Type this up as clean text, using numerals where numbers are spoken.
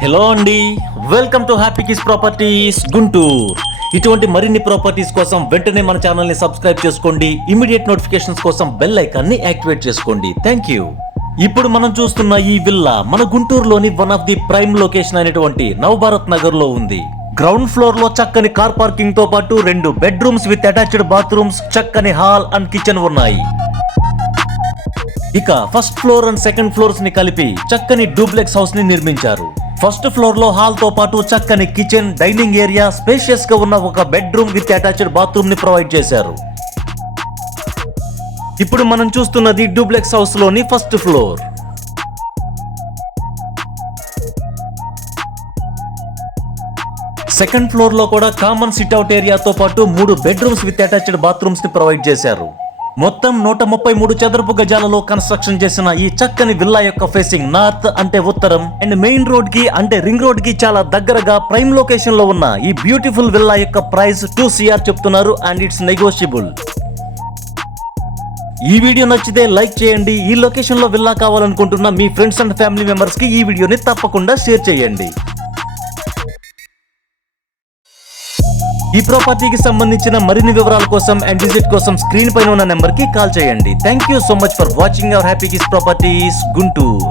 Hello అండి, welcome to happy kiss properties Guntur. ఇటువంటి మరిన్ని ప్రాపర్టీస్ కోసం వెంటనే మన ఛానల్ ని సబ్స్క్రైబ్ చేసుకోండి. ఇమీడియట్ నోటిఫికేషన్స్ కోసం బెల్ ఐకాన్ ని యాక్టివేట్ చేసుకోండి. Thank you. ఇప్పుడు మనం చూస్తున్న ఈ విల్లా మన గుంటూరులోని one of the prime location అయినటువంటి నవభారత్ నగర్ లో ఉంది. గ్రౌండ్ ఫ్లోర్ లో చక్కని కార్ పార్కింగ్ తో పాటు 2 బెడ్రూమ్స్ విత్ అటాచ్డ్ బాత్రూమ్స్, చక్కని హాల్ అండ్ కిచెన్ ఉన్నాయి. ఇక first floor and second floors ని కలిపి చక్కని డూప్లెక్స్ హౌస్ ని నిర్మించారు. ఫస్ట్ ఫ్లోర్ లో హాల్ తో పాటు చక్కని కిచెన్, డైనింగ్ ఏరియా, స్పేషియస్ గా ఉన్న ఒక బెడ్రూమ్ విత్ అటాచ్డ్ బాత్రూమ్ ని ప్రొవైడ్ చేశారు. ఇప్పుడు మనం చూస్తున్నది డూప్లెక్స్ హౌస్ లోని ఫస్ట్ ఫ్లోర్. సెకండ్ ఫ్లోర్ లో కూడా కామన్ సిట్అవుట్ ఏరియాతో పాటు 3 బెడ్రూమ్స్ విత్ అటాచ్డ్ బాత్రూమ్స్ ని ప్రొవైడ్ చేశారు. మొత్తం 133 చదరపు గజాలలో కన్స్ట్రక్షన్ చేసిన ఈ చక్కని విల్లా యొక్క ఫేసింగ్ నార్త్ అంటే ఉత్తరం అండ్ మెయిన్ రోడ్ కి అంటే రింగ్ రోడ్ కి చాలా దగ్గరగా ప్రైమ్ లొకేషన్ లో ఉన్న ఈ బ్యూటిఫుల్ విల్లా యొక్క ప్రైస్ 2 CR చెప్తున్నారు అండ్ ఇట్స్ నెగోషియబుల్. ఈ వీడియో నచ్చితే లైక్ చేయండి. ఈ లొకేషన్ లో విల్లా కావాలనుకుంటున్న మీ ఫ్రెండ్స్ అండ్ ఫ్యామిలీ మెంబర్స్ కి ఈ వీడియోని తప్పకుండా షేర్ చేయండి. ఈ ప్రాపర్టీకి సంబంధించిన మరిన్ని వివరాల కోసం అండ్ విజిట్ కోసం స్క్రీన్ పైన ఉన్న నెంబర్ కి కాల్ చేయండి. Thank you so much for watching our happy kiss properties Guntur.